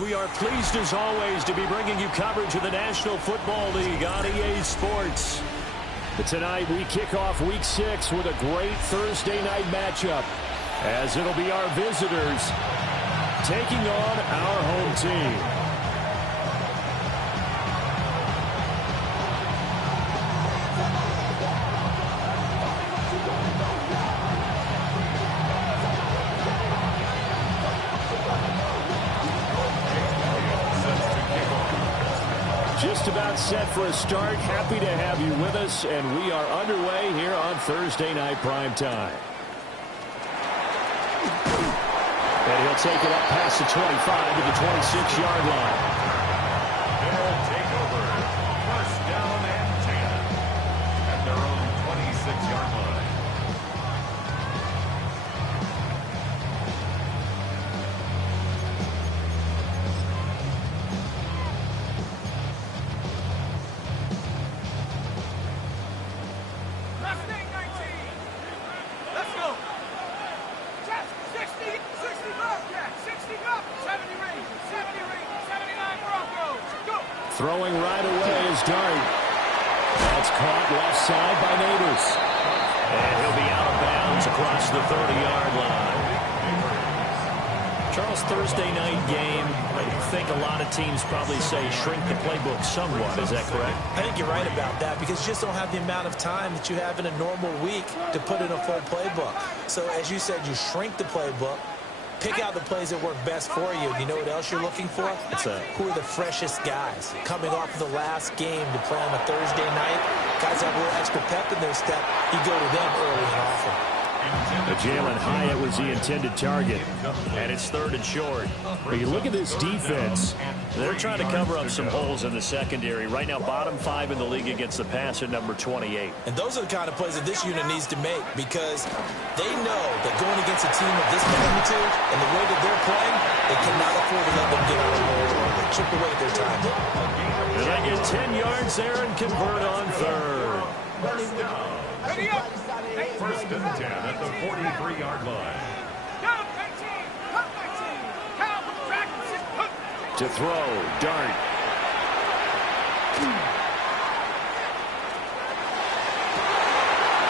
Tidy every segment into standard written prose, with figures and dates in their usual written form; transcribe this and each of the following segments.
We are pleased as always to be bringing you coverage of the National Football League on EA Sports. But tonight we kick off Week 6 with a great Thursday night matchup, as it'll be our visitors taking on our home team. Just about set for a start. Happy to have you with us, and we are underway here on Thursday Night Primetime. And he'll take it up past the 25 to the 26-yard line. They'll take over. First down and 10 at their own 26-yard line. Throwing right away is Dart. That's caught left side by Neighbors. And he'll be out of bounds across the 30-yard line. Charles, Thursday night game, I think a lot of teams probably say shrink the playbook somewhat. Is that correct? I think you're right about that because you just don't have the amount of time that you have in a normal week to put in a full playbook. So as you said, you shrink the playbook. Pick out the plays that work best for you. You know what else you're looking for? Who are the freshest guys coming off of the last game to play on a Thursday night? Guys have a little extra pep in their step. You go to them early and often. Jalen Hyatt was the intended target, and it's 3rd and short. But you look at this defense. They're trying to cover up some holes in the secondary. Right now, bottom 5 in the league against the pass at number 28. And those are the kind of plays that this unit needs to make because they know that going against a team of this magnitude and the way that they're playing, they cannot afford to let them get away or chip away at their time. And they get 10 yards there and convert on 3rd. Ready up. First and 10 at the 43-yard line. To throw, Dart.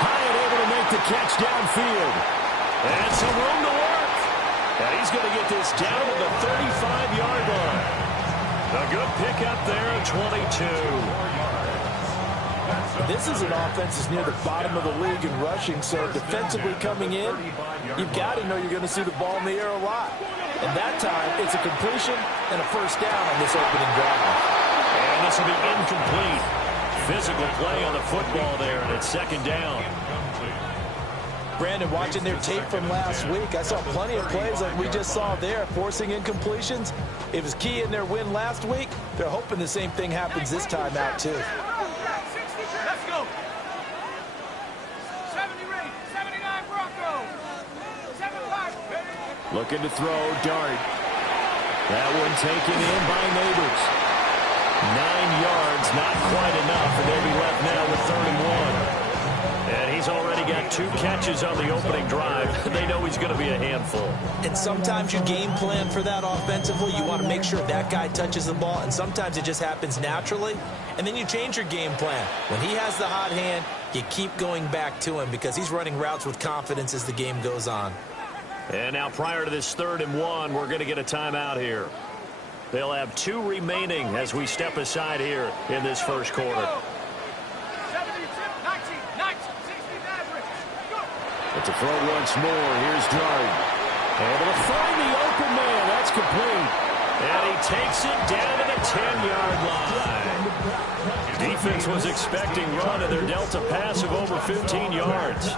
Hyatt able to make the catch downfield. And some room to work. And he's going to get this down to the 35-yard line. A good pickup there at 22. This is an offense that's near the bottom of the league in rushing, so defensively coming in, you've got to know you're going to see the ball in the air a lot. And that time, it's a completion and a first down on this opening drive. And this will be incomplete. Physical play on the football there, and it's 2nd down. Brandon, watching their tape from last week, I saw plenty of plays like we just saw there, forcing incompletions. It was key in their win last week. They're hoping the same thing happens this time out, too. Looking to throw, Dart. That one taken in by Neighbors. 9 yards, not quite enough, and they'll be left now with 3rd and 1. And he's already got 2 catches on the opening drive. They know he's going to be a handful. And sometimes you game plan for that offensively. You want to make sure that guy touches the ball, and sometimes it just happens naturally. And then you change your game plan. When he has the hot hand, you keep going back to him because he's running routes with confidence as the game goes on. And now prior to this 3rd and 1, we're going to get a timeout here. They'll have 2 remaining as we step aside here in this first quarter. But to throw once more, here's Dart. Able to find the open man. That's complete. And he takes it down to the 10-yard line. Defense was expecting run, and they're dealt a pass of over 15 yards.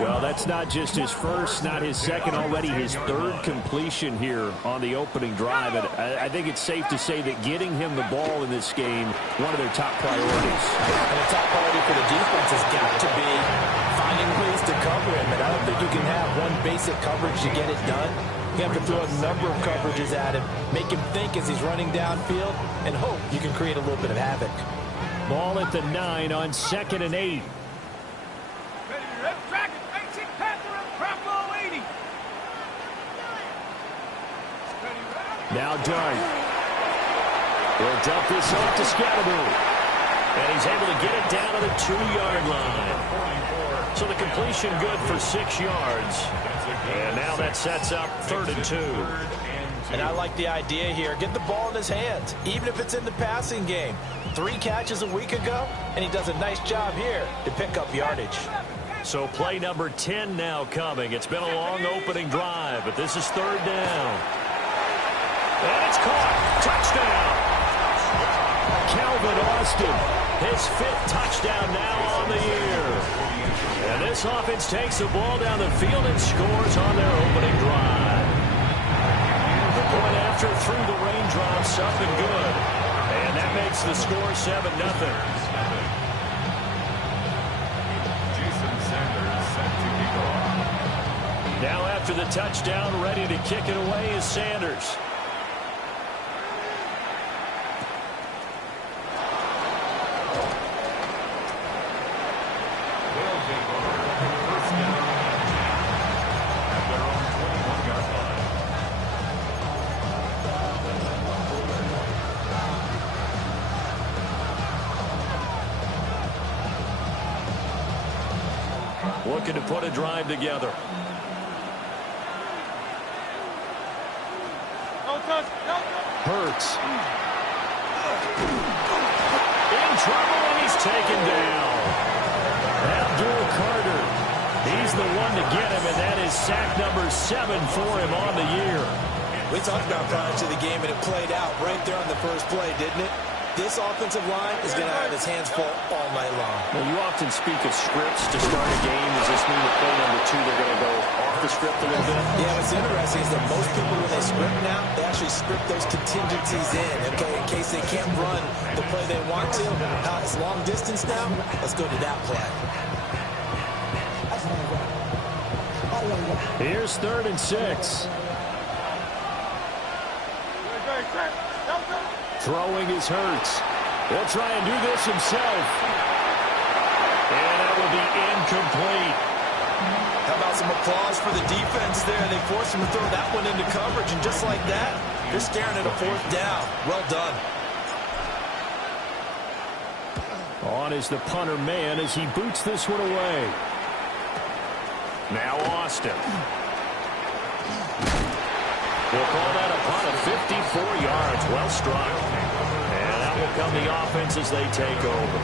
Well, that's not just his first, not his second, already his 3rd completion here on the opening drive. And I think it's safe to say that getting him the ball in this game, one of their top priorities. And the top priority for the defense has got to be finding ways to cover him. And I don't think you can have one basic coverage to get it done. You have to throw a number of coverages at him, make him think as he's running downfield, and hope you can create a little bit of havoc. Ball at the 9 on 2nd and 8. Now Dart. He'll dump this off to Scatteroo. And he's able to get it down to the 2-yard line. So the completion good for 6 yards. And now that sets up 3rd and 2. And I like the idea here. Get the ball in his hands, even if it's in the passing game. 3 catches a week ago, and he does a nice job here to pick up yardage. So play number 10 now coming. It's been a long opening drive, but this is 3rd down. And it's caught. Touchdown. Calvin Austin, his 5th touchdown now on the year. And this offense takes the ball down the field and scores on their opening drive. The point after through the raindrops, up and good. And that makes the score 7-0. Now after the touchdown, ready to kick it away is Sanders. Looking to put a drive together. Hurts. In trouble, and he's taken down. Abdul Carter. He's the one to get him, and that is sack number 7 for him on the year. We talked about prior to the game, and it played out right there on the first play, didn't it? This offensive line is going to have his hands full all night long. Well, you often speak of scripts to start a game. Does this mean that play number 2, they're going to go off the script a little bit? Yeah, what's interesting is that most people, when they script now, they actually script those contingencies in, okay, in case they can't run the play they want to. It's long distance now. Let's go to that play. Here's 3rd and 6. Throwing is Hurts. He'll try and do this himself. And that will be incomplete. How about some applause for the defense there? They forced him to throw that one into coverage, and just like that, they're staring at a 4th down. Well done. On is the punter man as he boots this one away. Now Austin. We'll call that a punt of 54 yards. Well struck. And that will come the offense as they take over.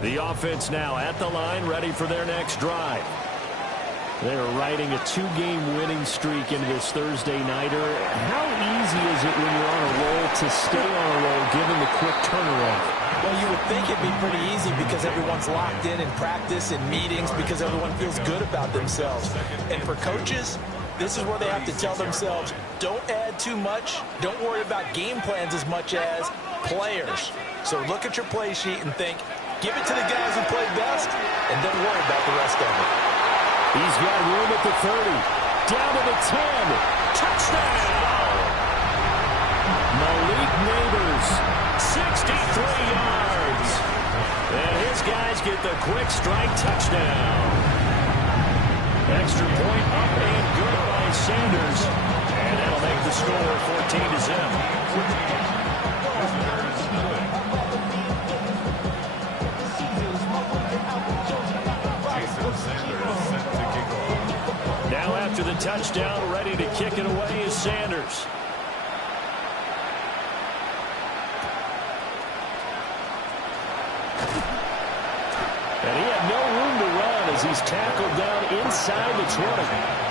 The offense now at the line, ready for their next drive. They're riding a 2-game winning streak into this Thursday nighter. How easy is it when you're on a roll to stay on a roll given the quick turnaround? Well, you would think it'd be pretty easy because everyone's locked in practice and meetings because everyone feels good about themselves. And for coaches, this is where they have to tell themselves, don't add too much. Don't worry about game plans as much as players. So look at your play sheet and think, give it to the guys who play best, and don't worry about the rest of it. He's got room at the 30. Down to the 10. Touchdown! Malik Neighbors, 63 yards. And his guys get the quick strike touchdown. Extra point up and good by Sanders. And that'll make the score 14-0. Now after the touchdown, ready to kick it away is Sanders. And he had no room to run as he's tackled down inside the 20.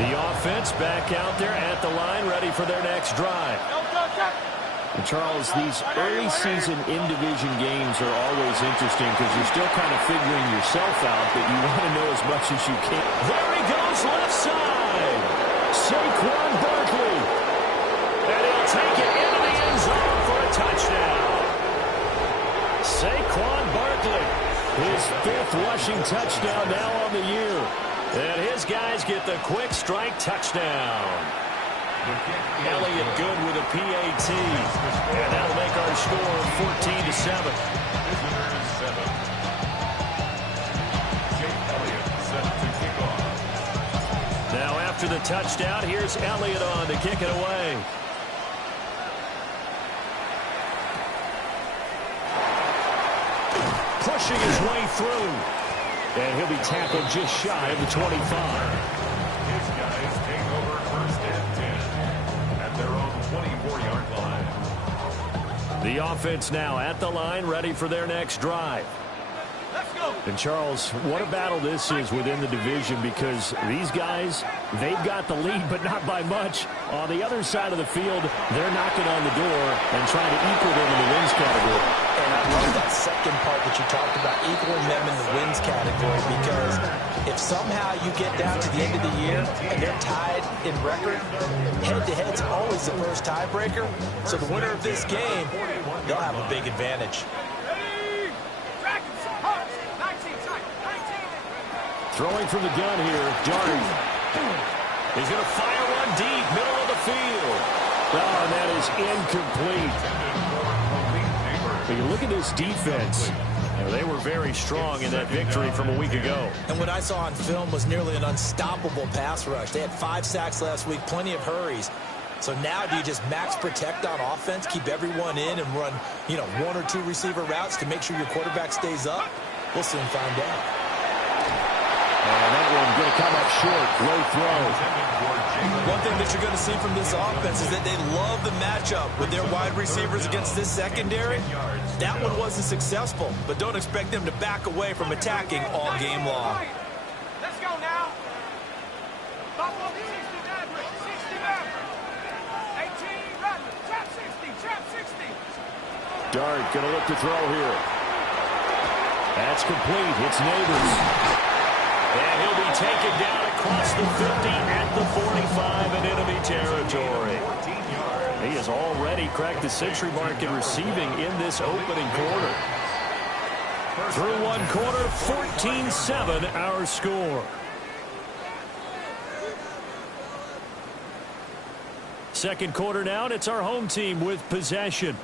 The offense back out there at the line, ready for their next drive. And Charles, these early season in-division games are always interesting because you're still kind of figuring yourself out, but you want to know as much as you can. There he goes, left side. Saquon Barkley. And he'll take it into the end zone for a touchdown. Saquon Barkley, his 5th rushing touchdown now on the year. And his guys get the quick strike touchdown. Elliott good with a PAT. And that'll make our score 14-7. Now after the touchdown, here's Elliott on to kick it away. Pushing his way through. And he'll be tackled just shy of the 25. His guys take over 1st and 10 at their own 24-yard line. The offense now at the line, ready for their next drive. Let's go. And Charles, what a battle this is within the division, because these guys, they've got the lead, but not by much. On the other side of the field, they're knocking on the door and trying to equal them in the wins category. And I love that second part that you talked about, equaling them in the wins category, because if somehow you get down to the end of the year and they're tied in record, head-to-head's always the first tiebreaker. So the winner of this game, they'll have a big advantage. Throwing from the gun here, Dart. He's going to fire one deep, middle of the field. Oh, and that is incomplete. But you look at this defense. They were very strong in that victory from a week ago. And what I saw on film was nearly an unstoppable pass rush. They had 5 sacks last week, plenty of hurries. So now do you just max protect on offense, keep everyone in, and run, 1 or 2 receiver routes to make sure your quarterback stays up? We'll soon find out. And that one going to come up short. Low throw. One thing that you're going to see from this offense is that they love the matchup with their wide receivers against this secondary. That one wasn't successful, but don't expect them to back away from attacking all game long. Let's go now. 18, Rattler, trap 60. Dart going to look to throw here. That's complete. It's Neighbors. And he'll be taken down across the 50 at the 45 in enemy territory. He has already cracked the century mark in receiving in this opening quarter. Through one quarter, 14-7 our score. Second quarter now, and it's our home team with possession,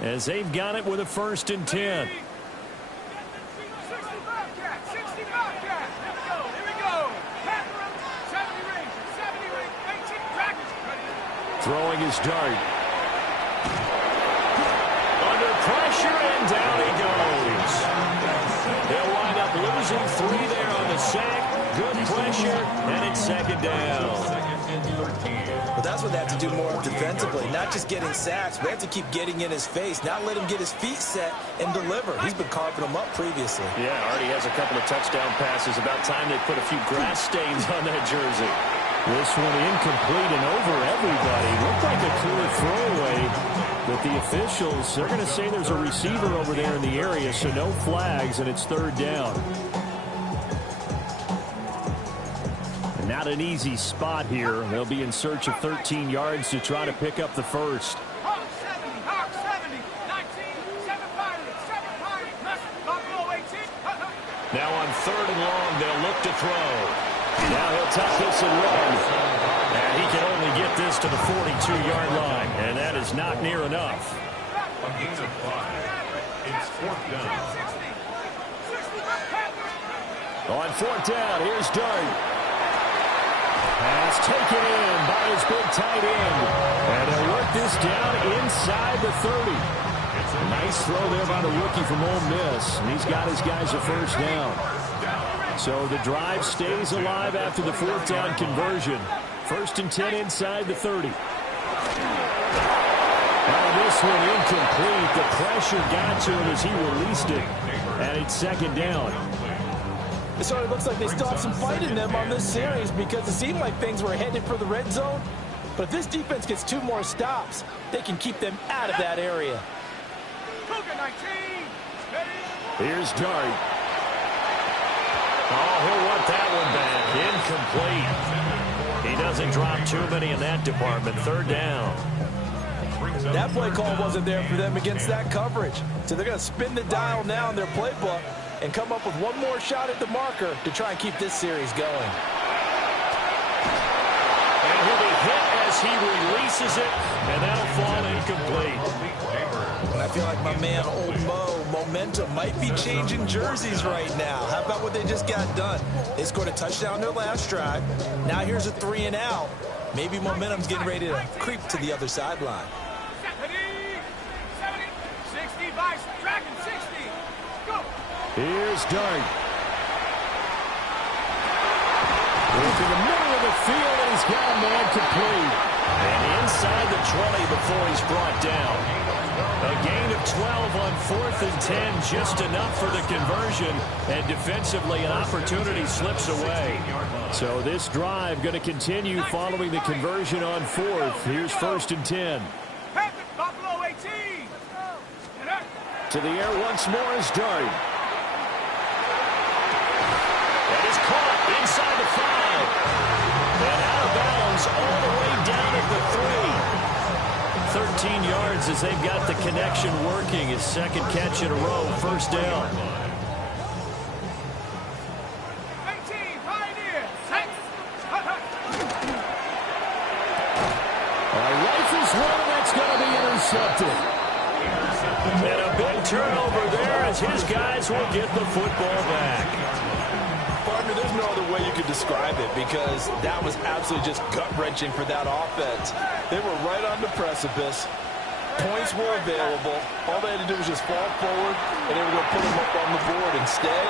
as they've got it with a 1st and 10. Throwing his Dart. Under pressure, and down he goes. They'll wind up losing 3 there on the sack. Good pressure, and it's 2nd down. But that's what they have to do more defensively, not just getting sacks. We have to keep getting in his face, not let him get his feet set and deliver. He's been carving them up previously. Yeah, already has a couple of touchdown passes. About time they put a few grass stains on that jersey. This one incomplete and over everybody. Looked like a clear throwaway, but the officials, they're going to say there's a receiver over there in the area, so no flags, and it's 3rd down. And not an easy spot here. They'll be in search of 13 yards to try to pick up the first. Hawk 70, 19, 7 Pirates, 7 Pirates, Buffalo 18. Now on 3rd and long, they'll look to throw. Now he'll tuck this and run. And he can only get this to the 42-yard line, and that is not near enough. A gain of 5. It's 4th down. On 4th down, here's Dart. Pass taken in by his big tight end. And they'll work this down inside the 30. Nice throw there by the rookie from Ole Miss. And he's got his guys a 1st down. So the drive stays alive after the 4th down conversion. 1st and 10 inside the 30. Now this one incomplete. The pressure got to him as he released it. And it's 2nd down. It sort of looks like they still have some fight in them on this series, because it seemed like things were headed for the red zone. But if this defense gets 2 more stops, they can keep them out of that area. Cougar 19. Here's Dart. Oh, he'll want that one back. Incomplete. He doesn't drop too many in that department. 3rd down. That play call wasn't there for them against that coverage. So they're going to spin the dial now in their playbook and come up with one more shot at the marker to try and keep this series going. And he'll be hit as he releases it, and that'll fall incomplete. And I feel like my man, Old Mo, momentum might be changing jerseys right now. How about what they just got done? They scored a touchdown their last drive. Now here's a 3 and out. Maybe momentum's getting ready to creep to the other sideline. 70, 60, Vice, Dragon 60. Go. Here's Dart. Into the middle of the field, and he's got a man complete. And inside the 20 before he's brought down. A gain of 12 on 4th and 10, just enough for the conversion. And defensively, an opportunity slips away. So this drive going to continue following the conversion on 4th. Here's 1st and 10. Buffalo 18. To the air once more is Dart. That is caught inside the 5. And out of bounds all the way down at the 3. 13 yards as they've got the connection working. His 2nd catch in a row, 1st down. 18, Pioneer. Rifles one, and that's going to be intercepted. And a big turnover there as his guys will get the football back. Partner, there's no other way you could describe it because that was absolutely just gut-wrenching for that offense. They were right on the precipice. Points were available. All they had to do was just fall forward, and they were going to put them up on the board. Instead,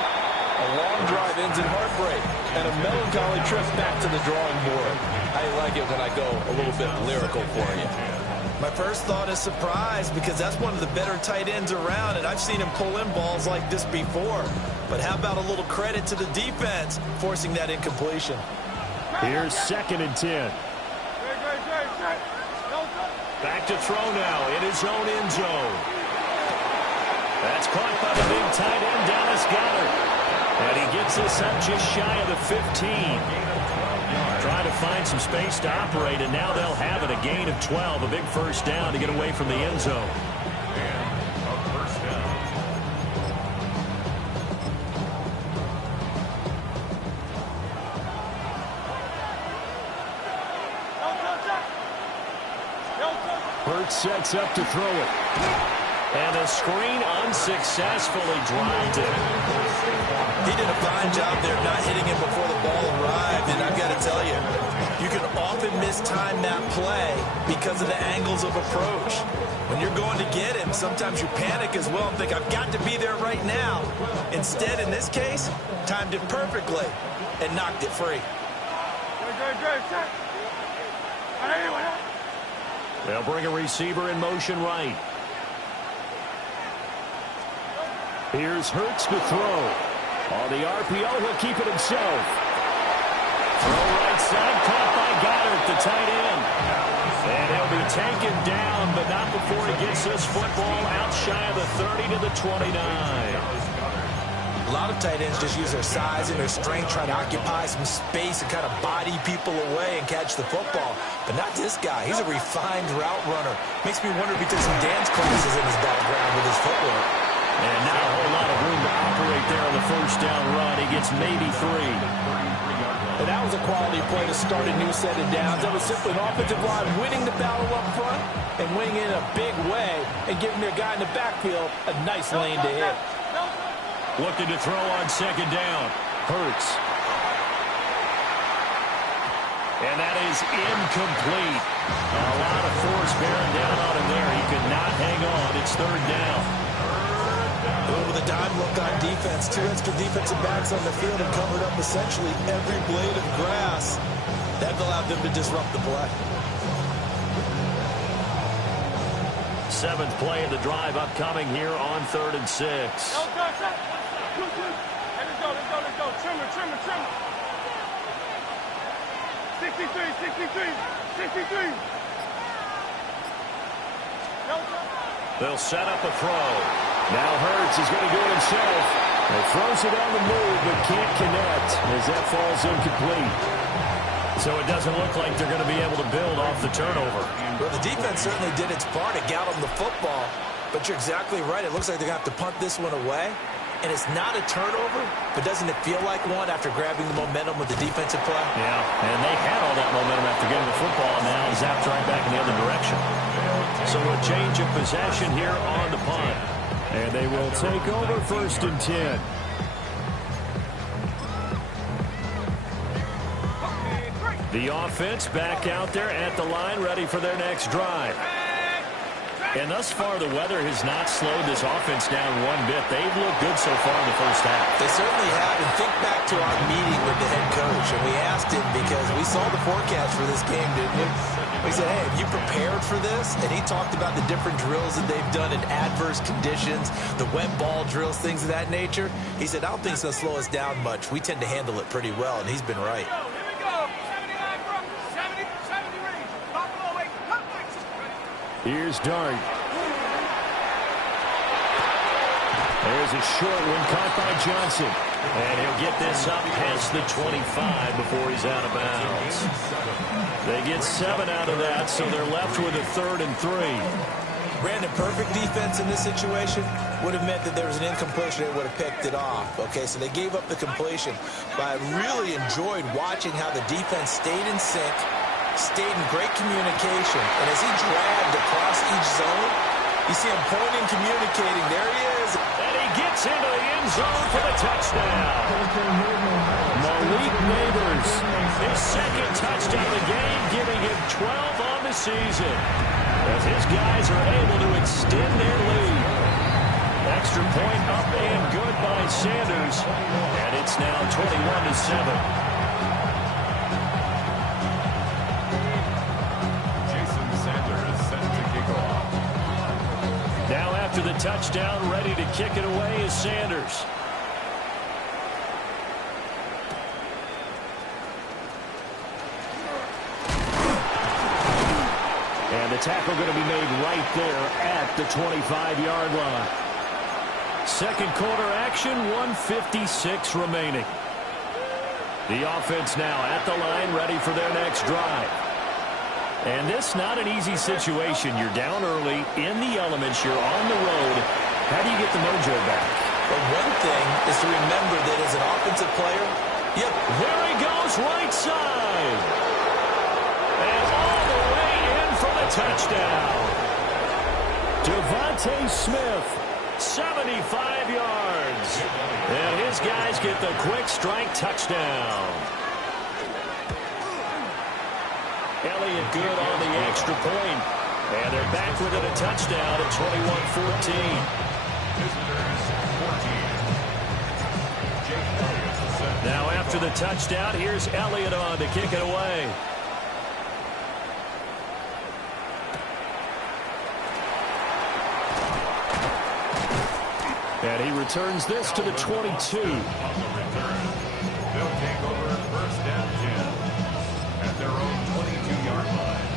a long drive ends in heartbreak and a melancholy trip back to the drawing board. I like it when I go a little bit lyrical for you. My first thought is surprise because that's one of the better tight ends around, and I've seen him pull in balls like this before. But how about a little credit to the defense forcing that incompletion? Here's 2nd and 10. Back to throw now in his own end zone. That's caught by the big tight end, Dallas Goedert. And he gets this up just shy of the 15. Trying to find some space to operate, and now they'll have it. A gain of 12, a big 1st down to get away from the end zone. Hurts sets up to throw it. And the screen unsuccessfully dropped it. He did a fine job there not hitting him before the ball arrived, and I've got to tell you, you can often mistime that play because of the angles of approach. When you're going to get him, sometimes you panic as well and think, I've got to be there right now. Instead, in this case, timed it perfectly and knocked it free. They'll bring a receiver in motion right. Here's Hurts to throw. On the RPO, he'll keep it himself. Throw right side, caught by Goddard, the tight end. And he'll be taken down, but not before he gets this football out shy of the 30 to the 29. A lot of tight ends just use their size and their strength, trying to occupy some space and kind of body people away and catch the football. But not this guy. He's a refined route runner. Makes me wonder if he took some dance classes in his background with his footwork. And not a whole lot of room to operate there on the 1st down run. He gets maybe 3. And that was a quality play to start a new set of downs. That was simply an offensive line winning the battle up front and winning in a big way and giving their guy in the backfield a nice lane to hit. Looking to throw on 2nd down. Hurts. And that is incomplete. A lot of force bearing down on him there. He could not hang on. It's 3rd down. With a dime look on defense, 2 extra defensive backs on the field and covered up essentially every blade of grass. That allowed them to disrupt the play. 7th play of the drive upcoming here on 3rd and 6. Let's go. Trimmer. 63, 63, 63. They'll set up a throw. Now Hurts is going to do it himself. He throws it on the move, but can't connect as that falls incomplete. So it doesn't look like they're going to be able to build off the turnover. Well, the defense certainly did its part to got them the football, but you're exactly right. It looks like they're going to have to punt this one away, and it's not a turnover, but doesn't it feel like one after grabbing the momentum with the defensive play? Yeah, and they had all that momentum after getting the football, and now zapped right back in the other direction. So a change of possession here on the punt. And they will take over 1st and 10. The offense back out there at the line, ready for their next drive. And thus far, the weather has not slowed this offense down one bit. They've looked good so far in the first half. They certainly have. And think back to our meeting with the head coach, and we asked him because we saw the forecast for this game, didn't we? We said, hey, have you prepared for this? And he talked about the different drills that they've done in adverse conditions, the wet ball drills, things of that nature. He said, I don't think it's going to slow us down much. We tend to handle it pretty well, and he's been right. Here we go. 79 from 70, 70 range. Buffalo 8. Here's Dart. There's a short one caught by Johnson. And he'll get this up past the 25 before he's out of bounds. They get 7 out of that, so they're left with a 3rd and 3. Brandon, perfect defense in this situation would have meant that there was an incompletion. They would have picked it off. Okay, so they gave up the completion. But I really enjoyed watching how the defense stayed in sync, stayed in great communication. And as he dragged across each zone, you see him pointing, communicating. There he is. And he gets into the end zone for the touchdown. Malik Neighbors, his 2nd touchdown of the game, giving him 12 on the season. As his guys are able to extend their lead. Extra point up and good by Sanders. And it's now 21-7. Now after the touchdown, ready to kick it away is Sanders. And the tackle going to be made right there at the 25-yard line. Second quarter action, 1:56 remaining. The offense now at the line, ready for their next drive. And this not an easy situation. You're down early, in the elements, you're on the road. How do you get the mojo back? But one thing is to remember that as an offensive player, yep, there he goes, right side. And all the way in for the touchdown. Devontae Smith, 75 yards. And his guys get the quick strike touchdown. Elliott good on the extra point. And they're back within a touchdown at 21-14. Now after the touchdown, here's Elliott on to kick it away. And he returns this to the 22. On the return, they'll take over 1st and 10 at their own 22-yard line.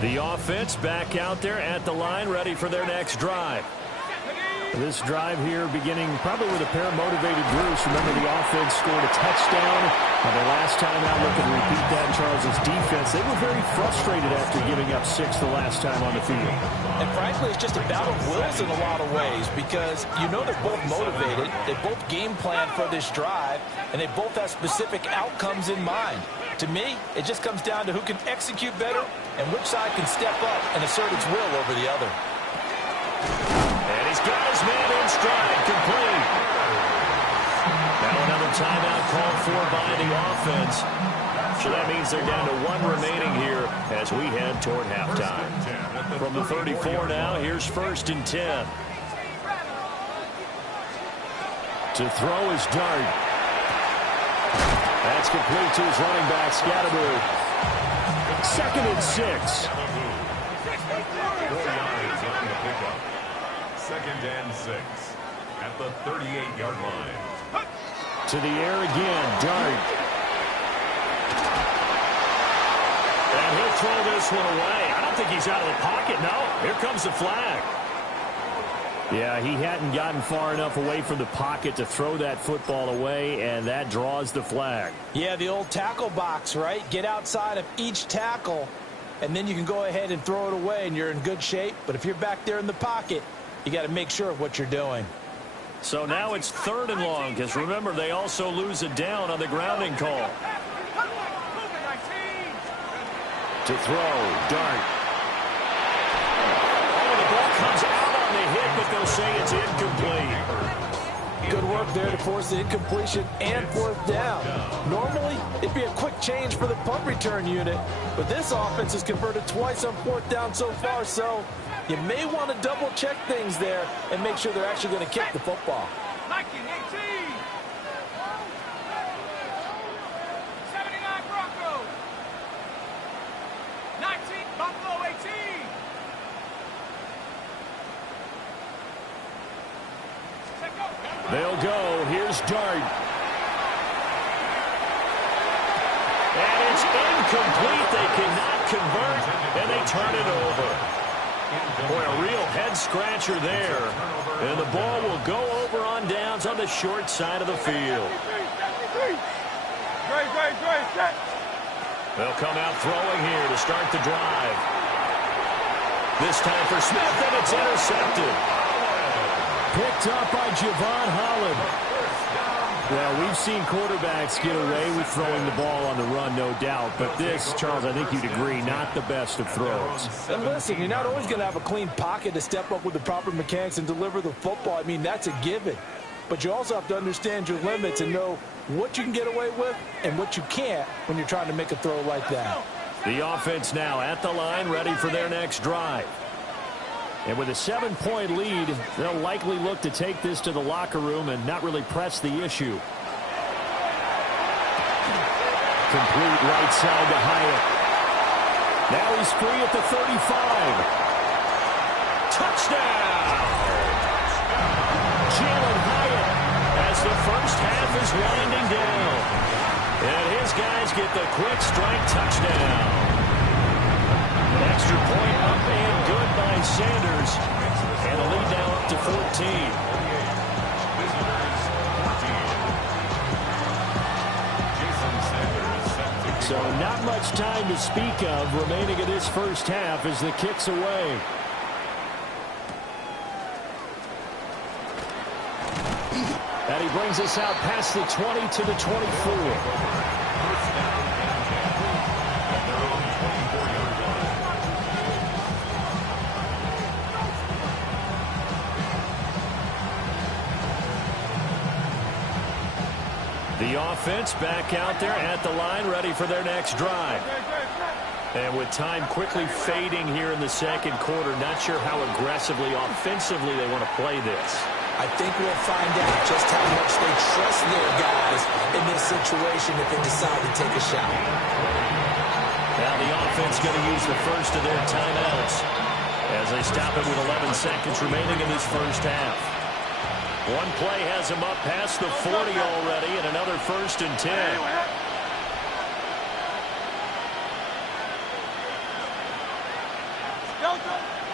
The offense back out there at the line, ready for their next drive. This drive here beginning probably with a pair of motivated Bruce. Remember, the offense scored a touchdown. And the last time out, looking to repeat that in Charles' defense, they were very frustrated after giving up 6 the last time on the field. and frankly, it's just a battle of wills in a lot of ways because you know they're both motivated. They both game plan for this drive, and they both have specific outcomes in mind. To me, it just comes down to who can execute better and which side can step up and assert its will over the other. And he's got his man in stride, complete. Now another timeout called for by the offense. So that means they're down to 1 remaining here as we head toward halftime. From the 34 now, here's 1st and 10. To throw is Dart. That's complete to his running back, Scatterbury. 2nd and 6. 4 yards on the pickup. 2nd and 6 at the 38-yard line. To the air again, Dart. throw this one away. I don't think he's out of the pocket, no. Here comes the flag. Yeah, he hadn't gotten far enough away from the pocket to throw that football away, and that draws the flag. Yeah, the old tackle box, right? Get outside of each tackle, and then you can go ahead and throw it away, and you're in good shape. But if you're back there in the pocket, you got to make sure of what you're doing. So now it's 3rd and long, because remember, they also lose it down on the grounding call. To throw, Dart. Oh, the ball comes out on the hit, but they'll say it's incomplete. Good work there to force the incompletion and 4th down. Normally, it'd be a quick change for the punt return unit, but this offense has converted twice on 4th down so far, so you may want to double-check things there and make sure they're actually going to kick the football. 79 Broncos. 19 Buffalo 18. They'll go. Here's Dart. And it's incomplete. They cannot convert, and they turn it over. Boy, a real head-scratcher there. And the ball will go over on downs on the short side of the field. They'll come out throwing here to start the drive. This time for Smith, and it's intercepted. Picked up by Javon Holland. Well, we've seen quarterbacks get away with throwing the ball on the run, no doubt. But this, Charles, I think you'd agree, not the best of throws. And listen, you're not always going to have a clean pocket to step up with the proper mechanics and deliver the football. I mean, that's a given. But you also have to understand your limits and know what you can get away with and what you can't when you're trying to make a throw like that. The offense now at the line, ready for their next drive. And with a 7-point lead, they'll likely look to take this to the locker room and not really press the issue. Complete right side to Hyatt. Now he's free at the 35. Touchdown! Jalen Hyatt as the first half is winding down. And his guys get the quick strike touchdown. Extra point up and good by Sanders. And the lead now up to 14. So not much time to speak of remaining in this first half as the kick's away. And he brings us out past the 20 to the 24. The offense back out there at the line, ready for their next drive. And with time quickly fading here in the second quarter, not sure how aggressively, offensively they want to play this. I think we'll find out just how much they trust their guys in this situation if they decide to take a shot. Now the offense going to use the first of their timeouts as they stop it with 11 seconds remaining in this first half. One play has him up past the 40 already, and another 1st and 10.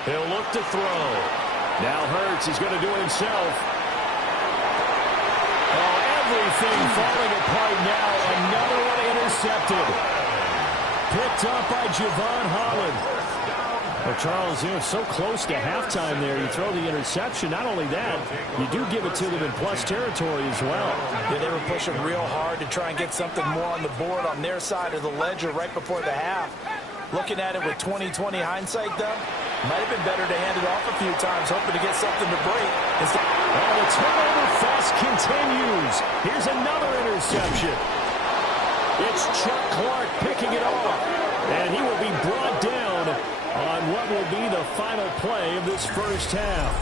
He'll look to throw. Now Hurts is going to do it himself. Oh, everything falling apart now. Another one intercepted. Picked up by Javon Holland. Well, Charles, you know, so close to halftime there. You throw the interception. Not only that, you do give it to them in plus territory as well. Yeah, they were pushing real hard to try and get something more on the board on their side of the ledger right before the half. Looking at it with 20/20 hindsight, though, might have been better to hand it off a few times, hoping to get something to break. Oh, the turnover fest continues. Here's another interception. It's Chuck Clark picking it off, and he will be brought down on what will be the final play of this first half.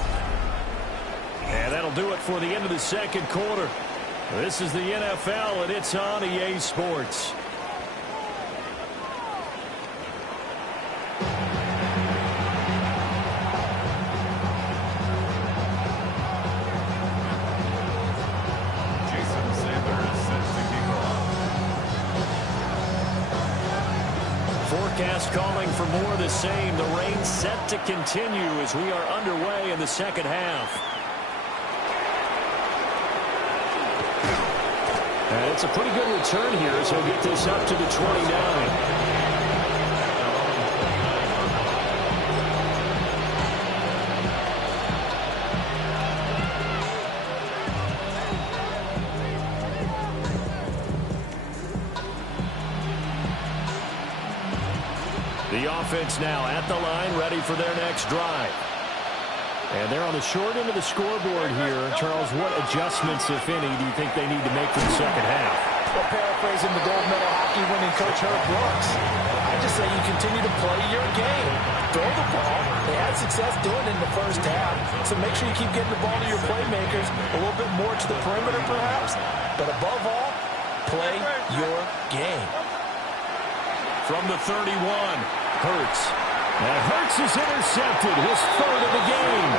And that'll do it for the end of the second quarter. This is the NFL, and it's on EA Sports. forecast calling for more of the same. The rain set to continue as we are underway in the second half. And it's a pretty good return here as he'll get this up to the 29. The offense now at the line, ready for their next drive. And they're on the short end of the scoreboard here. Charles, what adjustments, if any, do you think they need to make for the second half? Well, paraphrasing the gold medal hockey winning coach Herb Brooks, I just say you continue to play your game. Throw the ball. They had success doing it in the first half, so make sure you keep getting the ball to your playmakers, a little bit more to the perimeter perhaps, but above all, play your game. From the 31, Hurts. And Hurts is intercepted, his third of the game.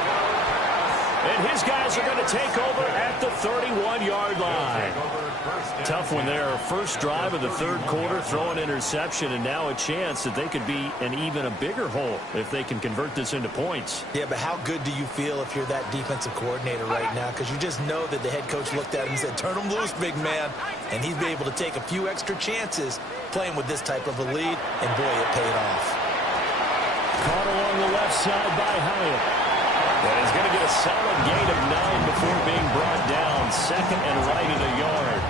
And his guys are going to take over at the 31-yard line. Tough one there. First drive of the third quarter, throw an interception, and now a chance that they could be in even a bigger hole if they can convert this into points. Yeah, but how good do you feel if you're that defensive coordinator right now? Because you just know that the head coach looked at him and said, turn him loose, big man. And he's been able to take a few extra chances playing with this type of a lead, and boy, it paid off. Caught along the left side by Hyatt. And he's going to get a solid gain of 9 before being brought down. Second and right at a yard.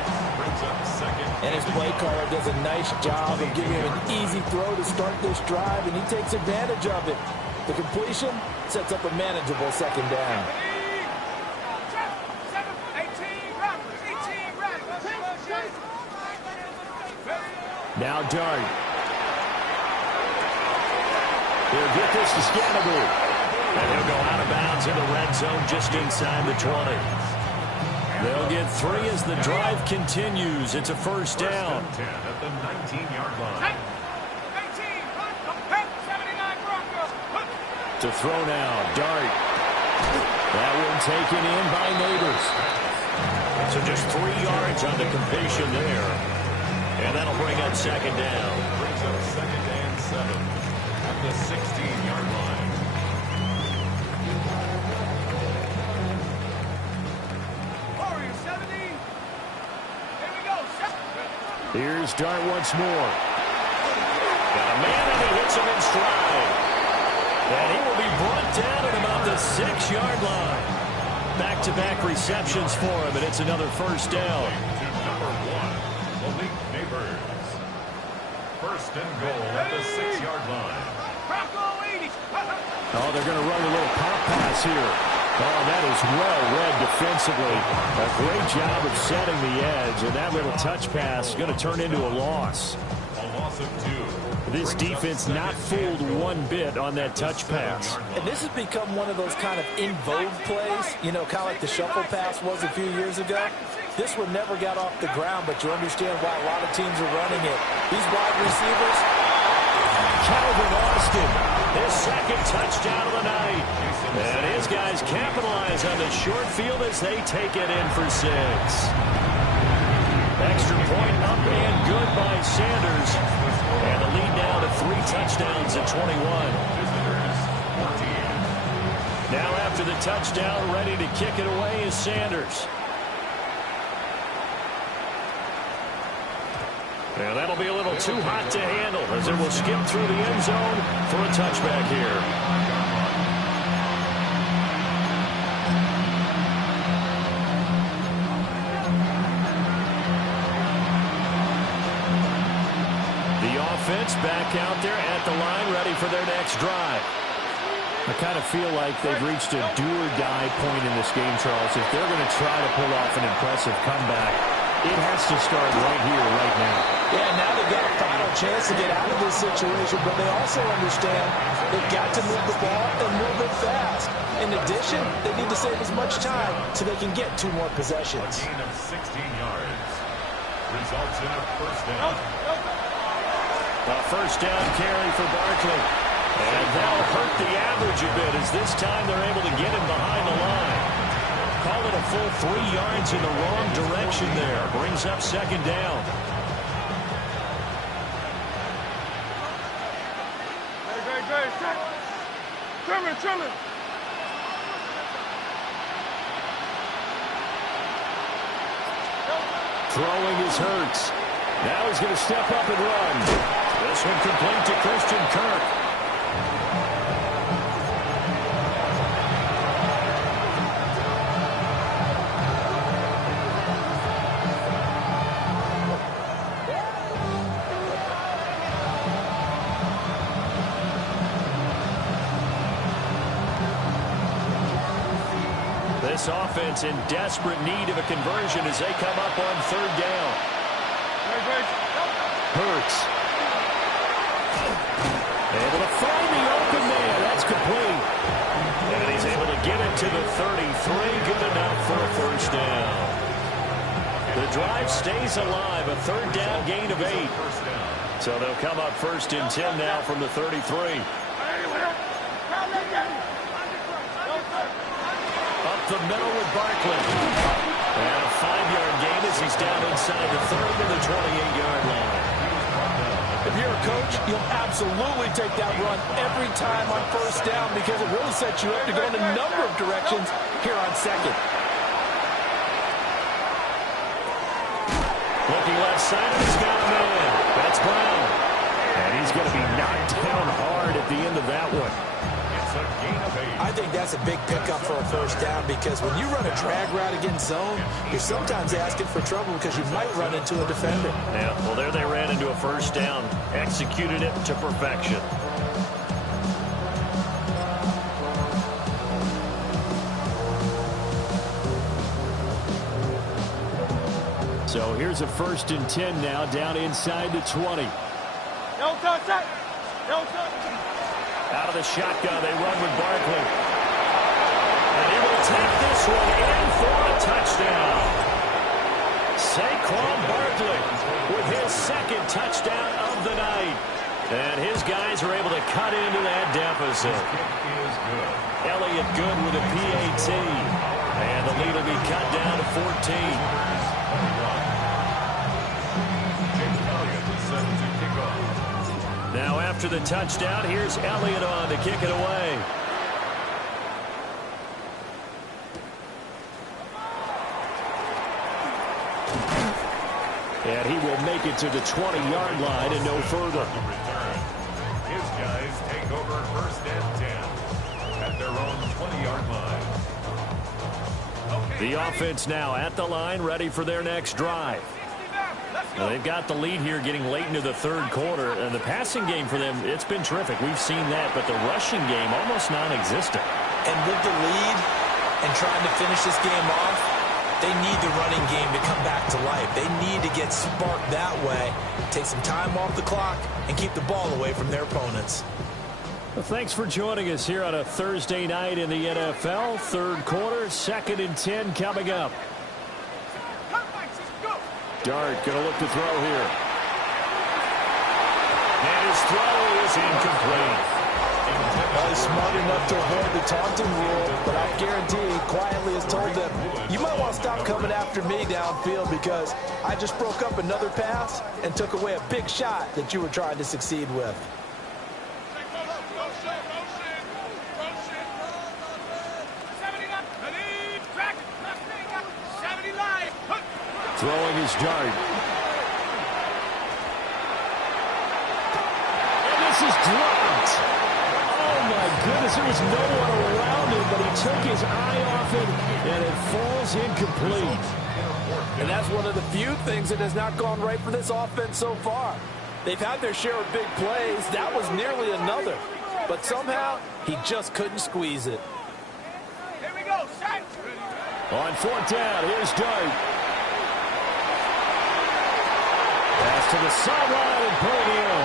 And his play caller does a nice job of giving him an easy throw to start this drive, and he takes advantage of it. The completion sets up a manageable second down. Now Dart. He'll get this to Scannable. And he'll go out of bounds in the red zone just inside the 20. They'll get 3 as the drive continues. It's a first down. At the 19-yard line. To throw now, Dart. That one taken in by Neighbors. So just 3 yards on the completion there. And that'll bring up second down. Brings up second and 7 at the 16-yard line. Here's Dart once more. Got a man, and he hits him in stride. And he will be brought down at about the 6-yard line. Back-to-back receptions for him, and it's another first down. To number 1, Malik Neighbors. First and goal at the 6-yard line. Oh, they're going to run a little pop pass here. Oh, that is well read defensively. A great job of setting the edge, and that little touch pass is going to turn into a loss. A loss of 2. This defense not fooled one bit on that touch pass. And this has become one of those kind of in vogue plays, you know, kind of like the shuffle pass was a few years ago. This one never got off the ground, but you understand why a lot of teams are running it. These wide receivers. Calvin Austin, his second touchdown of the night. And his guys capitalize on the short field as they take it in for 6. Extra point up and good by Sanders. And the lead now to 3 touchdowns at 21. Now after the touchdown, ready to kick it away is Sanders. And that'll be a little too hot to handle as it will skip through the end zone for a touchback here. Offense back out there at the line, ready for their next drive. I kind of feel like they've reached a do-or-die point in this game, Charles. If they're going to try to pull off an impressive comeback, it has to start right here, right now. Yeah, now they've got a final chance to get out of this situation, but they also understand they've got to move the ball and move it fast. In addition, they need to save as much time so they can get 2 more possessions. A gain of 16 yards. Results in a first down. A first down carry for Barkley. And that'll hurt the average a bit as this time they're able to get him behind the line. Call it a full 3 yards in the wrong direction there. Brings up second down. Trimmer. Throwing is Hurts. Now he's going to step up and run. This one complete to Christian Kirk. This offense in desperate need of a conversion as they come up on third down. Hurts. Able to find the open man. That's complete. And he's able to get it to the 33. Good enough for a first down. The drive stays alive. A third down gain of 8. So they'll come up first and 10 now from the 33. Up the middle with Barkley. And a 5-yard gain as he's down inside the 30 to the 28-yard line. If you're a coach, you'll absolutely take that run every time on first down because it really sets you up to go in a number of directions here on second. Looking left side, he's got a man. That's Brown. And he's going to be knocked down hard at the end of that one. I think that's a big pickup for a first down because when you run a drag route against zone, you're sometimes asking for trouble because you might run into a defender. Yeah, well, there they ran into a first down. Executed it to perfection. So here's a 1st and 10 now down inside the 20. No touch. Out of the shotgun, they run with Barkley. And he will take this one in for a touchdown. Saquon Barkley with his 2nd touchdown of the night. And his guys are able to cut into that deficit. Elliott good with a PAT. And the lead will be cut down to 14. Now after the touchdown, here's Elliott on to kick it away. And he will make it to the 20-yard line and no further. His guys take over 1st and 10 at their own 20-yard line. The offense now at the line, ready for their next drive. Well, they've got the lead here getting late into the 3rd quarter. And the passing game for them, it's been terrific. We've seen that, but the rushing game almost non-existent. And with the lead and trying to finish this game off, they need the running game to come back to life. They need to get sparked that way, take some time off the clock, and keep the ball away from their opponents. Well, thanks for joining us here on a Thursday night in the NFL. 3rd quarter, 2nd and 10 coming up. Dart going to look to throw here. And his throw is incomplete. Well, he's smart enough to avoid the taunting rule, but I guarantee he quietly has told them, you might want to stop coming after me downfield because I just broke up another pass and took away a big shot that you were trying to succeed with. Throwing his Dart. And this is dropped. Oh, my goodness. There was no one around him, but he took his eye off it, and it falls incomplete. And that's one of the few things that has not gone right for this offense so far. They've had their share of big plays. That was nearly another. But somehow, he just couldn't squeeze it. Here we go, set. On 4th down, here's Dart. Pass to the sideline and put it in.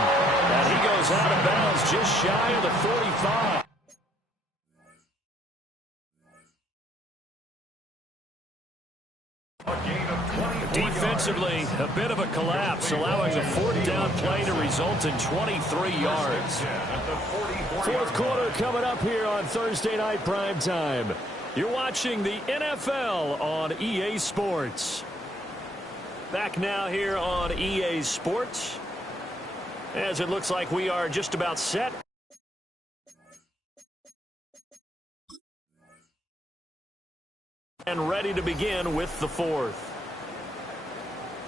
And he goes out of bounds just shy of the 45. Defensively, a bit of a collapse, allowing the 4th down play to result in 23 yards. 4th quarter coming up here on Thursday Night Primetime. You're watching the NFL on EA Sports. Back now here on EA Sports, as it looks like we are just about set. And ready to begin with the fourth.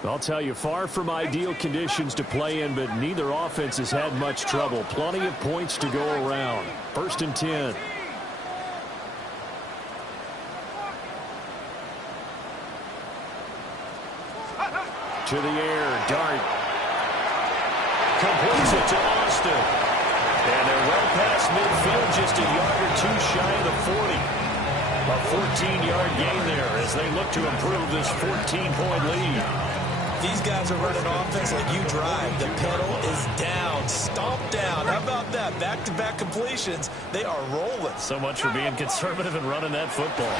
I'll tell you, far from ideal conditions to play in, but neither offense has had much trouble. Plenty of points to go around. 1st and 10. To the air, Dart. Completes it to Austin. And they're well past midfield, just a yard or two shy of the 40. A 14-yard gain there as they look to improve this 14-point lead. These guys are running offense like you drive. The pedal is down, stomped down. How about that? Back-to-back completions. They are rolling. So much for being conservative and running that football.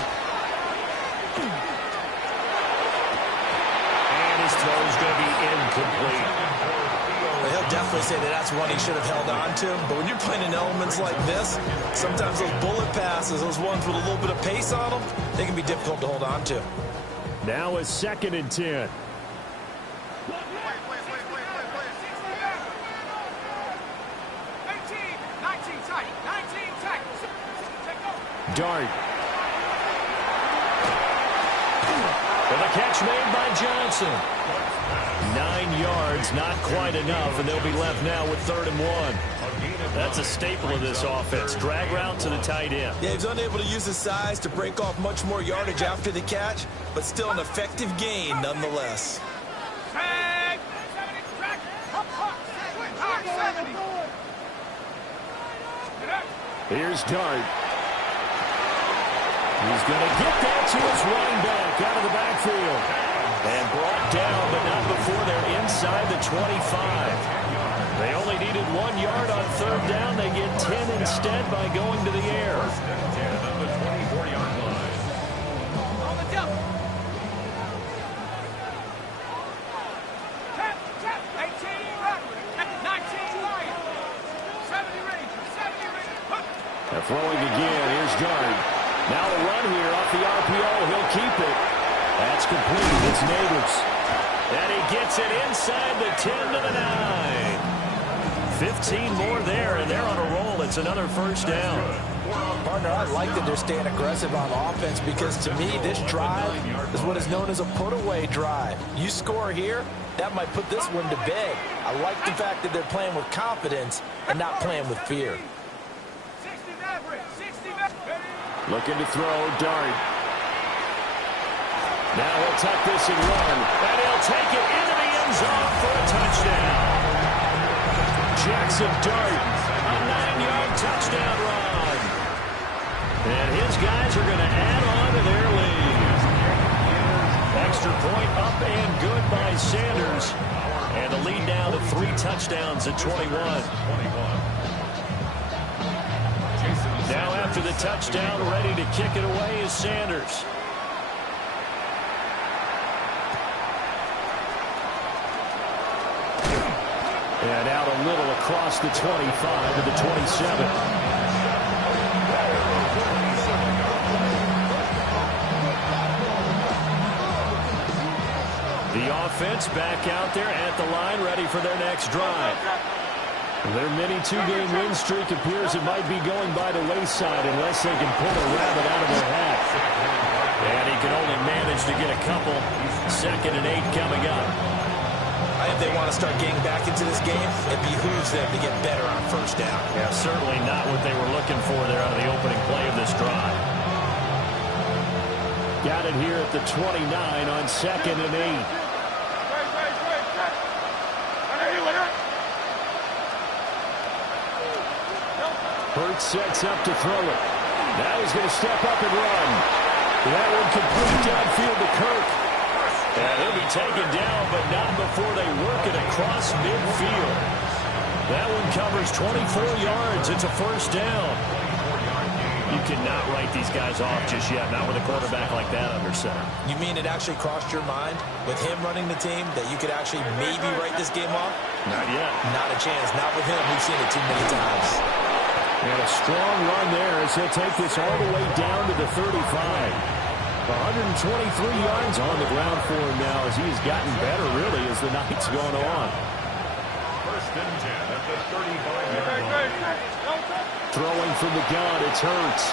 And his throw is going to be incomplete. He'll definitely say that that's one he should have held on to. But when you're playing in elements like this, sometimes those bullet passes, those ones with a little bit of pace on them, they can be difficult to hold on to. Now a 2nd and 10. Dart. And the catch made by Johnson. 9 yards, not quite enough, and they'll be left now with 3rd and 1. That's a staple of this offense. Drag route to the tight end. Yeah, he's unable to use his size to break off much more yardage after the catch, but still an effective gain nonetheless. Here's Dart. He's going to get that to his running back out of the backfield. And brought down, but not before they're inside the 25. They only needed 1 yard on 3rd down. They get 10 instead by going to the air. They're throwing again. Here's Dart. Now a run here off the RPO. He'll keep it. That's complete. It's Neighbors. And he gets it inside the 10 to the 9. 15 more there, and they're on a roll. It's another 1st down. Partner, I like that they're staying aggressive on offense because, to me, this drive is what is known as a put-away drive. You score here, that might put this one to bed. I like the fact that they're playing with confidence and not playing with fear. Looking to throw, Dart. Now he'll tuck this and run. And he'll take it into the end zone for a touchdown. Jackson Dart, a 9-yard touchdown run. And his guys are going to add on to their lead. Extra point up and good by Sanders. And the lead now to 3 touchdowns at 21. Now after the touchdown, ready to kick it away is Sanders. And out a little across the 25 to the 27. The offense back out there at the line, ready for their next drive. Their mini 2-game win streak appears it might be going by the wayside unless they can pull a rabbit out of their hat. And he can only manage to get a couple. 2nd and 8 coming up. If they want to start getting back into this game, it behooves them to get better on 1st down. Yeah, certainly not what they were looking for there out of the opening play of this drive. Got it here at the 29 on 2nd and 8. Hurts sets up to throw it. Now he's going to step up and run. That one complete downfield to Kirk. And he'll be taken down, but not before they work it across midfield. That one covers 24 yards. It's a 1st down. You cannot write these guys off just yet, not with a quarterback like that under center. You mean it actually crossed your mind with him running the team that you could actually maybe write this game off? Not yet. Not a chance. Not with him. We've seen it too many times. And a strong run there as he'll take this all the way down to the 35. 123 yards on the ground for him now as he's gotten better, really, as the night's gone on. 1st and 10 at the 35-yard line. Throwing from the gun, it's Hurts.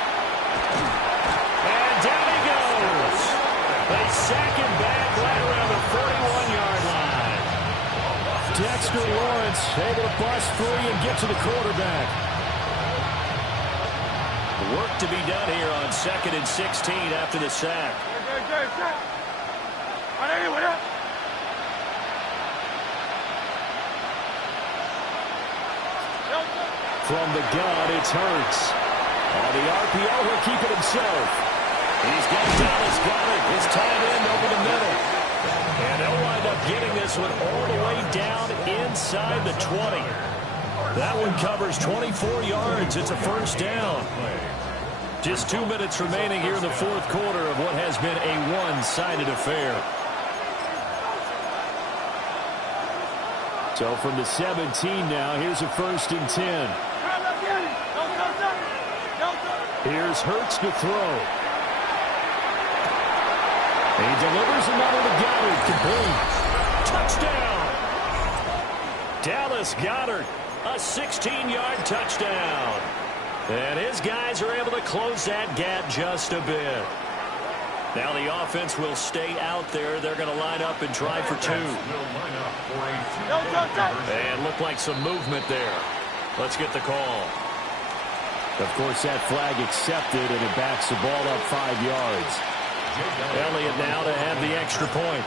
And down he goes. They sack him back right around the 41-yard line. Dexter Lawrence able to bust free and get to the quarterback. Work to be done here on 2nd and 16 after the sack. From the gun, it's Hurts. On the RPO, he'll keep it himself. He's got Dallas Goedert. His tight end over the middle. And they'll wind up getting this one all the way down inside the 20. That one covers 24 yards. It's a first down. Just 2 minutes remaining here in the fourth quarter of what has been a one-sided affair. So from the 17 now, here's a 1st and 10. Here's Hurts to throw. He delivers another to Goedert. Complete. Touchdown. Dallas Goedert, a 16-yard touchdown. And his guys are able to close that gap just a bit. Now the offense will stay out there. They're going to line up and try for 2. And look like some movement there. Let's get the call. Of course, that flag accepted, and it backs the ball up 5 yards. Elliott now to have the extra point.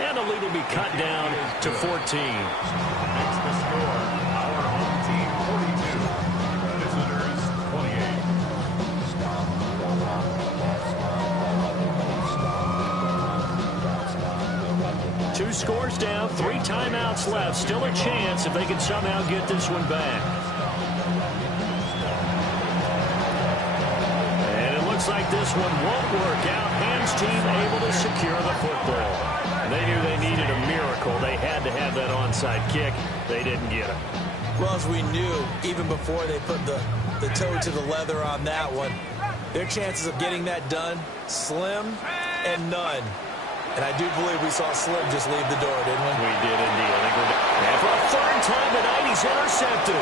And the lead will be cut down to 14. Makes the score our home team 42, visitors 28. 2 scores down, 3 timeouts left. Still a chance if they can somehow get this one back. And it looks like this one won't work out. Ham's team able to secure the football. They knew they needed a miracle. They had to have that onside kick. They didn't get it. Well, as we knew, even before they put the toe to the leather on that one, their chances of getting that done, slim and none. And I do believe we saw Slim just leave the door, didn't we? We did indeed. I think we're done. And for a 3rd time tonight, he's intercepted.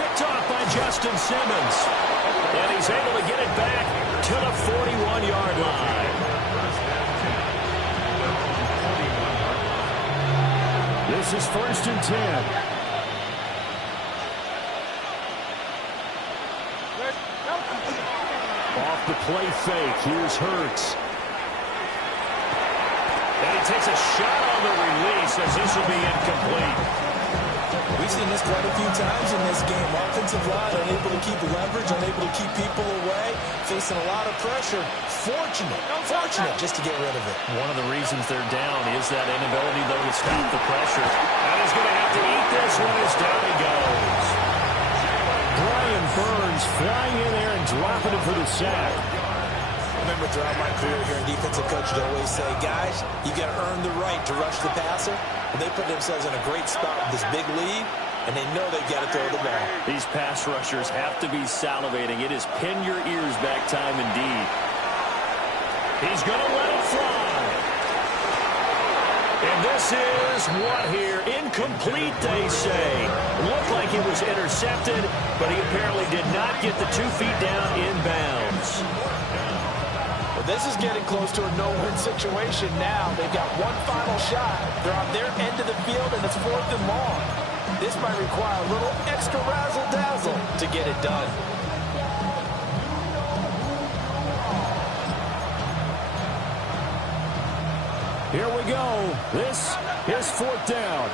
Picked off by Justin Simmons. And he's able to get it back to the 41-yard line. This is 1st and 10. Off the play fake. Here's Hurts. And he takes a shot on the release as this will be incomplete. We've seen this quite a few times in this game. Offensive line unable to keep leverage, unable to keep people away, facing a lot of pressure. Fortunate just to get rid of it. One of the reasons they're down is that inability, though, to stop the pressure. And he's going to have to eat this one as down he goes. Brian Burns flying in there and dropping it for the sack. I remember throughout my career here in defensive coach, to always say, guys, you got to earn the right to rush the passer. And they put themselves in a great spot with this big lead, and they know they've got to throw the ball. These pass rushers have to be salivating. It is pin your ears back time indeed. He's going to let it fly. And this is what here? Incomplete, they say. Looked like it was intercepted, but he apparently did not get the 2 feet down inbounds. Well, this is getting close to a no-win situation now. They've got one final shot. They're on their end of the field, and it's 4th and long. This might require a little extra razzle-dazzle to get it done. Here we go. This is 4th down.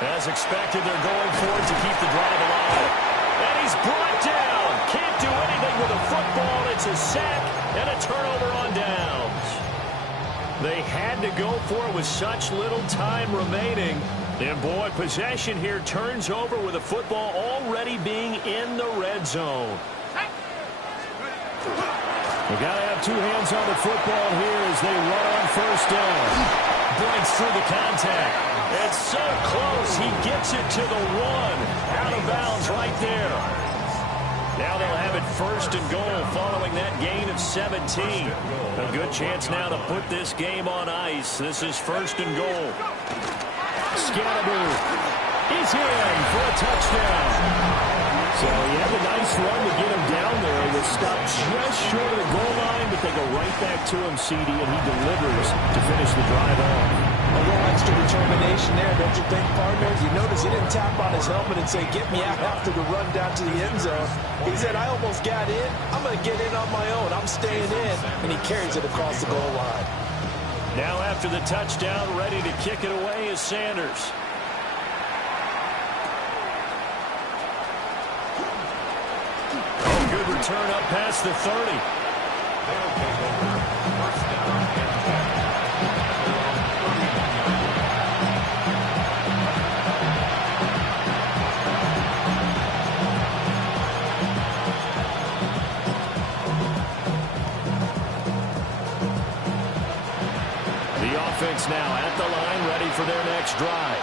As expected, they're going for it to keep the drive alive. And he's brought down. Can't do anything with a football. It's a sack and a turnover on downs. They had to go for it with such little time remaining. And, boy, possession here turns over with the football already being in the red zone. We got to have 2 hands on the football here as they run on 1st down. Breaks through the contact. It's so close. He gets it to the 1. Out of bounds right there. Now they'll have it 1st and goal following that gain of 17. A good chance now to put this game on ice. This is 1st and goal. Scatterboo. is in for a touchdown. So he had a nice run to get him down there. He was stopped just short of the goal line, but they go right back to him, CD, and he delivers to finish the drive off. A little extra determination there, don't you think, partner? You notice he didn't tap on his helmet and say, get me out after the run down to the end zone. He said, I almost got in. I'm going to get in on my own. I'm staying in. And he carries it across the goal line. Now after the touchdown, ready to kick it away is Sanders. Good return up past the 30. They'll take over. First down and 10. The offense now at the line, ready for their next drive.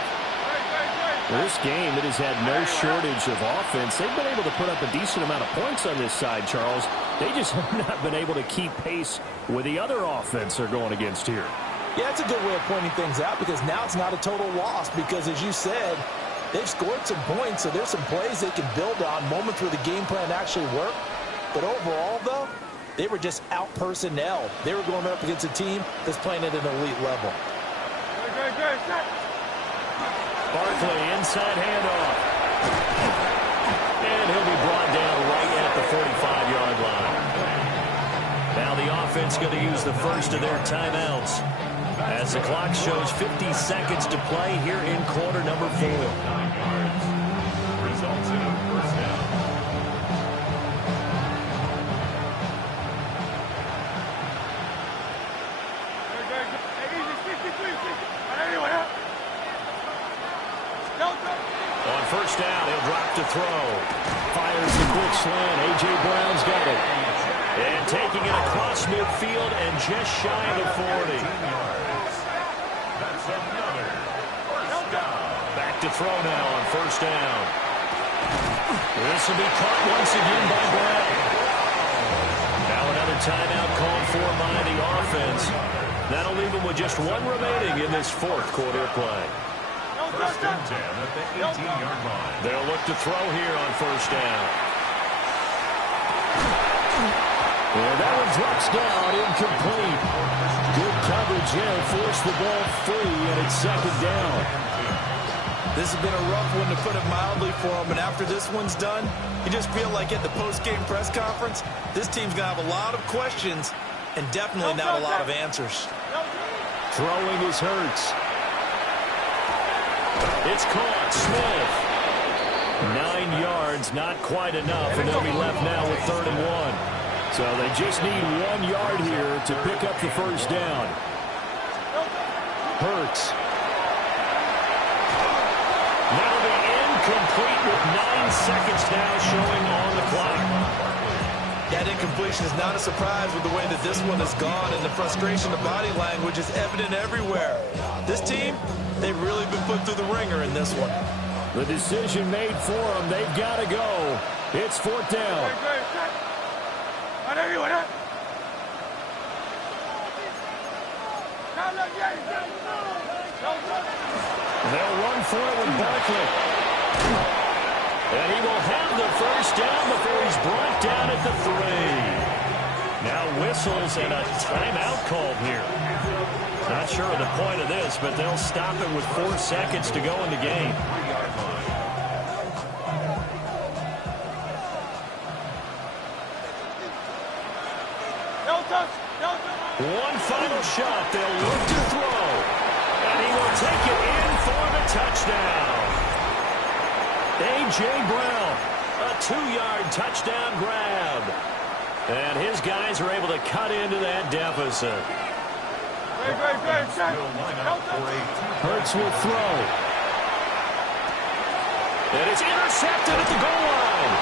This game, it has had no shortage of offense. They've been able to put up a decent amount of points on this side, Charles. They just have not been able to keep pace with the other offense they're going against here. Yeah, it's a good way of pointing things out because now it's not a total loss because, as you said, they've scored some points, so there's some plays they can build on, moments where the game plan actually worked. But overall, though, they were just out personnel. They were going up against a team that's playing at an elite level. Barkley, inside handoff. And he'll be brought down right at the 45-yard line. Now the offense going to use the first of their timeouts as the clock shows 50 seconds to play here in quarter number 4. 9 yards. Results in a first down. On first down, he'll drop to throw. Fires the quick slant. A.J. Brown's got it. And taking it across midfield and just shy of the 40. That's another first down. Back to throw now on first down. This will be caught once again by Brown. Now another timeout called for by the offense. That'll leave them with just one remaining in this fourth quarter of play. First and 10 at the 18-yard line. They'll look to throw here on first down. And that one drops down, incomplete. Good coverage there, forced the ball free, and it's second down. This has been a rough one, to put it mildly, for them. And after this one's done, you just feel like at the post-game press conference, this team's going to have a lot of questions and definitely not a lot of answers. Throwing is Hurts. It's caught. Smith. 9 yards, not quite enough, and they'll be left now with 3rd and 1. So they just need 1 yard here to pick up the first down. Hurts. That'll be incomplete with 9 seconds now showing on the clock. That incompletion is not a surprise with the way that this one has gone, and the frustration of body language is evident everywhere. This team, they've really been put through the ringer in this one. The decision made for them. They've got to go. It's 4th down. They'll run for it with Barkley. And he will have the first down before he's brought down at the 3. Now whistles and a timeout called here. Not sure of the point of this, but they'll stop it with 4 seconds to go in the game. 3-yard line. One final shot. They'll look to throw. And he will take it in for the touchdown. A.J. Brown, a 2-yard touchdown grab. And his guys are able to cut into that deficit. Hurts will throw. And it's intercepted at the goal line.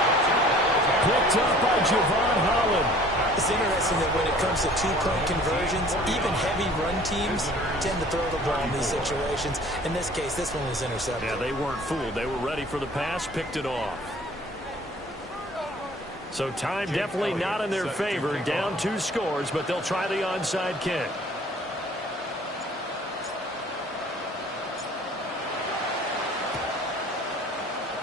Picked up by Javon Holland. It's interesting that when it comes to two-point conversions, even heavy run teams tend to throw the ball in these situations. In this case, this one was intercepted. Yeah, they weren't fooled. They were ready for the pass, picked it off. So time definitely not in their favor. Down 2 scores, but they'll try the onside kick.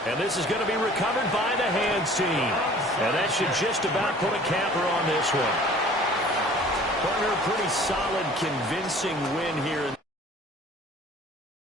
And this is going to be recovered by the hands team. And that should just about put a capper on this one. Partner, pretty solid, convincing win here.